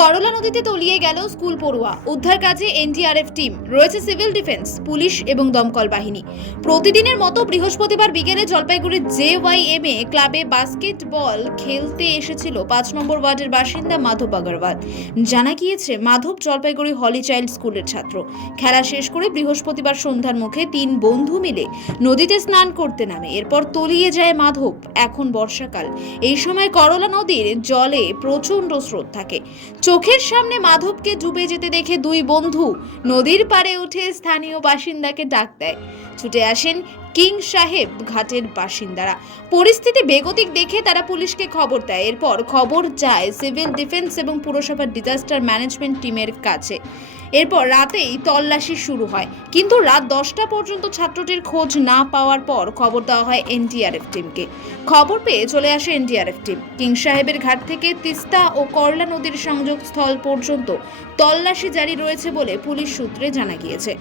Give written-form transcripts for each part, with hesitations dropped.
করলা নদীতে তলিয়ে গেল স্কুল পড়ুয়া। উদ্ধার কাজে এনডিআরএফ টিম, রয়েছে সিভিল ডিফেন্স, পুলিশ এবং দমকল বাহিনী। প্রতিদিনের মতো বৃহস্পতিবার বিকেলে জলপাইগুড়ির JYMA ক্লাবে বাস্কেটবল খেলতে এসেছিল 5 নম্বর ওয়ার্ডের বাসিন্দা মাধব আগরওয়াল। জানা গিয়েছে, মাধব জলপাইগুড়ি হলি চাইল্ড স্কুলের ছাত্র। খেলা শেষ করে বৃহস্পতিবার সন্ধ্যার মুখে 3 বন্ধু মিলে নদীতে স্নান করতে নামে। এরপর তলিয়ে যায় মাধব। এখন বর্ষাকাল, এই সময় করলা নদীর জলে প্রচন্ড স্রোত থাকে। চোখের সামনে মাধবকে ডুবে যেতে দেখে 2 বন্ধু নদীর পাড়ে উঠে স্থানীয় বাসিন্দাকে ডাক দেয়। ছুটে আসেন কিং সাহেব ঘাটের বাসিন্দারা। পরিস্থিতি বেগতিক দেখে তারা পুলিশকে খবর দেয়। এরপর খবর যায় সিভিল ডিফেন্স এবং পুরসভার ডিজাস্টার ম্যানেজমেন্ট টিমের কাছে। এরপর রাতেই তল্লাশি শুরু হয়, কিন্তু রাত 10টা পর্যন্ত ছাত্রটির খোঁজ না পাওয়ার পর খবর দেওয়া হয় এনডিআরএফ টিমকে। খবর পেয়ে চলে আসে এনডিআরএফ টিম। কিং সাহেবের ঘাট থেকে তিস্তা ও করলা নদীর সংযোগস্থল পর্যন্ত তল্লাশি জারি রয়েছে বলে পুলিশ সূত্রে জানা গিয়েছে।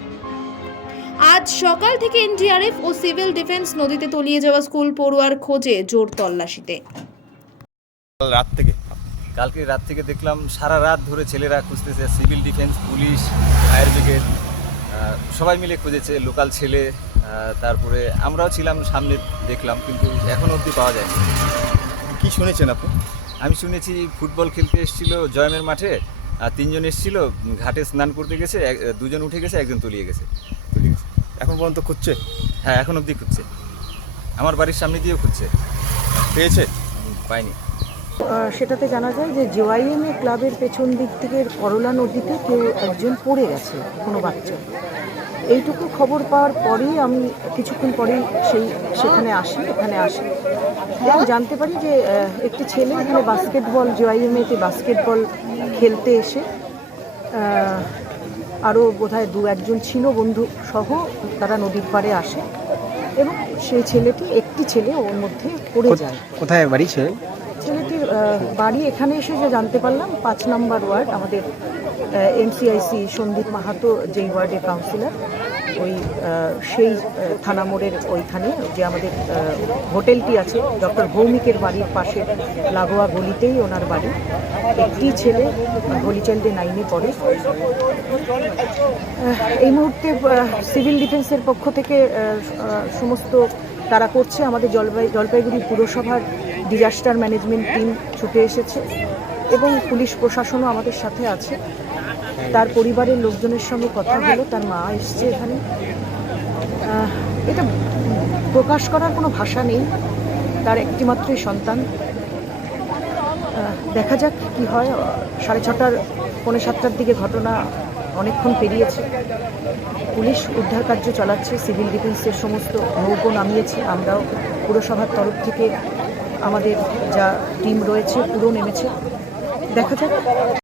আজ সকাল থেকে এনডিআরএফ ও সিভিল ডিফেন্স নদীতে তলিয়ে যাওয়া স্কুল পড়ুয়ার খোঁজে জোর তল্লাশিতে। কালকে রাত থেকে দেখলাম সারা রাত ধরে ছেলেরা খুঁজতেছে। Civil defence, police, fire brigade সবাই মিলে খুঁজেছে। লোকাল ছেলে, তারপরে আমরাও ছিলাম সামনে, দেখলাম, কিন্তু এখনও অবধি পাওয়া যায়নি। কি শুনেছেন আপনি? আমি শুনেছি ফুটবল খেলতে এসেছিল জয়মের মাঠে, আর 3 জন এসেছিল, ঘাটে স্নান করতে গেছে, 2 জন উঠে গেছে, 1 জন তলিয়ে গেছে। এখন পর্যন্ত খুঁজছে? হ্যাঁ, এখন অবধি খুঁজছে। আমার বাড়ির সামনে দিয়েও খুঁজছে। পেয়েছে? পাইনি। সেটাতে জানা যায় যে JYMA ক্লাবের পেছন দিক থেকে করলা নদীতে কেউ একজন পড়ে গেছে, কোনো বাচ্চা। এইটুকু খবর পাওয়ার পরেই আমি কিছুক্ষণ পরেই সেখানে আসি এবং জানতে পারি যে একটি ছেলে এখানে বাস্কেটবল, JYMA-তে বাস্কেটবল খেলতে এসে আরও বোধহয় 2-1 জন ছিল বন্ধু সহ, তারা নদীর পাড়ে আসে এবং সেই একটি ছেলে ওর মধ্যে পড়ে যায়। কোথায় বাড়ি ছেলে? ছেলেটির বাড়ি এখানে এসে যে জানতে পারলাম 5 নম্বর ওয়ার্ড, আমাদের MCIC সন্দীপ মাহাতো যেই ওয়ার্ডের কাউন্সিলর, ওই সেই থানা মোড়ের ওইখানে যে আমাদের হোটেলটি আছে, ডক্টর ভৌমিকের বাড়ির পাশে লাগোয়া গলিতেই ওনার বাড়ি। একটি ছেলে হলি চাইল্ডে 9-এ পড়ে। এই মুহূর্তে সিভিল ডিফেন্সের পক্ষ থেকে সমস্ত তারা করছে। আমাদের জলপাইগুড়ি পুরসভার ডিজাস্টার ম্যানেজমেন্ট টিম ছুটে এসেছে এবং পুলিশ প্রশাসনও আমাদের সাথে আছে। তার পরিবারের লোকজনের সঙ্গে কথা হলো, তার মা এসছে এখানে। এটা প্রকাশ করার কোনো ভাষা নেই। তার একটিমাত্রই সন্তান। দেখা যাক কি হয়। 6:30 পৌনে 7টার দিকে ঘটনা, অনেকক্ষণ পেরিয়েছে। পুলিশ উদ্ধার কার্য চালাচ্ছে, সিভিল ডিফেন্সের সমস্ত নৌকো নামিয়েছে। আমরাও পুরসভার তরফ থেকে আমাদের যা টিম রয়েছে পুরো নেমেছে। দেখা যাক।